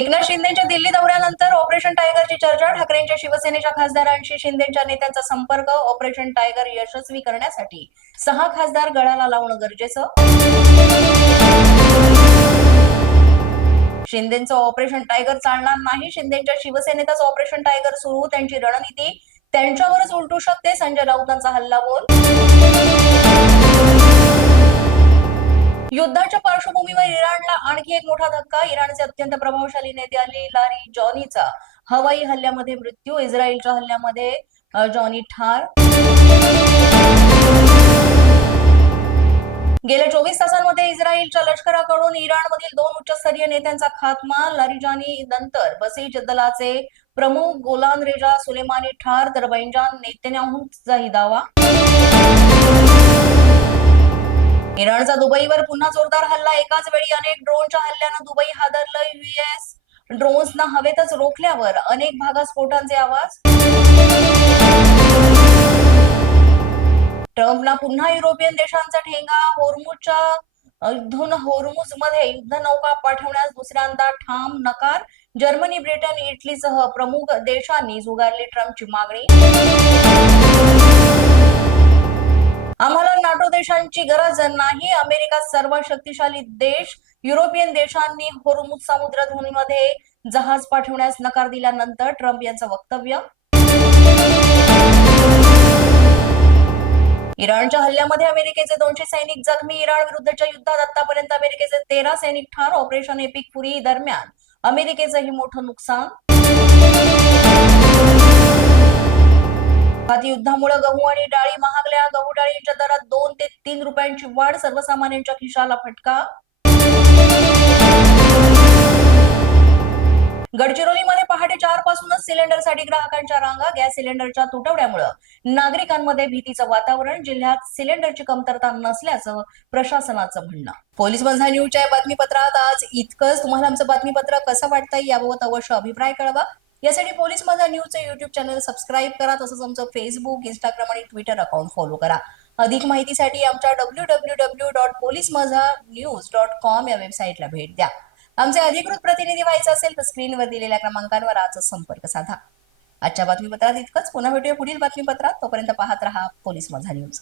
एकनाथ शिंदेच्या दिल्ली दौऱ्यानंतर ऑपरेशन टायगरची चर्चा. ठाकरेंच्या शिवसेनेच्या खासदारांशी शिंदेच्या नेत्यांचा संपर्क. ऑपरेशन टायगर यशस्वी करण्यासाठी 6 खासदार गळाला लावणं गरजेचं. शिंदेचं ऑपरेशन टायगर चालणार नाही. शिंदेच्या शिवसेनेतच ऑपरेशन टायगर सुरू. त्यांची रणनीती त्यांच्यावरच उलटू शकते. संजय राऊतांचा हल्लाबोल. युद्धाच्या पार्श्वभूमीवर इराणला आणखी एक मोठा धक्का. इराणचे अत्यंत प्रभावशाली नेते अली लारी जॉनीचा हवाई हल्ल्यामध्ये मृत्यू. इस्रायलच्या हल्ल्यामध्ये जॉनी ठार. गेल्या 24 तासांमध्ये इस्रायलच्या लष्कराकडून इराणमधील 2 उच्चस्तरीय नेत्यांचा खात्मा. लारिजानी नंतर बसीज दलाचे प्रमुख गोलान रेजा सुलेमानी ठार, तर बेंजान नेतन्याहूचाही दावा. इराणचा दुबईवर पुन्हा जोरदार हल्ला. एकाच वेळी अनेक ड्रोनच्या हल्ल्यानं दुबई हादरलं. यूएस ड्रोन्सना हवेतच रोखल्यावर अनेक भागात स्फोटांचे आवाज. ट्रम्पना पुन्हा युरोपियन देशांचा ठेंगा. होर्मुझमध्ये युद्धनौका पाठवण्यास दुसऱ्यांदा ठाम नकार. जर्मनी, ब्रिटन, इटलीसह प्रमुख देशांनी झुगारली ट्रम्पची मागणी. आम्हाला नाटो देशांची गरज नाही. अमेरिका सर्वात शक्तिशाली देश. युरोपियन देशांनी होर्मुझ समुद्रधुनीमध्ये जहाज पाठवण्यास नकार दिल्यानंतर ट्रम्प यांचं वक्तव्य. इराणच्या हल्ल्यामध्ये अमेरिकेचे 200 सैनिक जखमी. इराण विरुद्धच्या युद्धात आतापर्यंत अमेरिकेचे 13 सैनिक ठार. ऑपरेशन एपिक फुरी दरम्यान अमेरिकेचंही मोठं नुकसान. युद्धामुळे गहू आणि डाळी महागल्या. गहू डाळींच्या दरात 2 ते 3 रुपयांची वाढ. सर्वसामान्यांच्या खिशाला फटका. गडचिरोलीमध्ये पहाटे 4 पासूनच सिलेंडरसाठी ग्राहकांच्या रांगा. गॅस सिलेंडरच्या तुटवड्यामुळे नागरिकांमध्ये भीतीचं वातावरण. जिल्ह्यात सिलेंडरची कमतरता नसल्याचं प्रशासनाचं म्हणणं. पोलीस माझा न्यूजच्या बातमीपत्रात आज इतकंच. तुम्हाला आमचं बातमीपत्र कसं वाटतंय याबाबत अवश्य अभिप्राय कळवा. यासाठी पोलीस माझा न्यूजचं युट्यूब चॅनल सबस्क्राईब करा. तसंच आमचं फेसबुक, इंस्टाग्राम आणि ट्विटर अकाउंट फॉलो करा. अधिक माहितीसाठी आमच्या www.policemazhanews.com या वेबसाईटला भेट द्या. आमचे अधिकृत प्रतिनिधी व्हायचं असेल तर स्क्रीनवर दिलेल्या क्रमांकांवर आजच संपर्क साधा. आजच्या बातमीपत्रात इतकंच. पुन्हा भेटूया पुढील बातमीपत्रात. तोपर्यंत पाहत रहा पोलीस माझा न्यूज.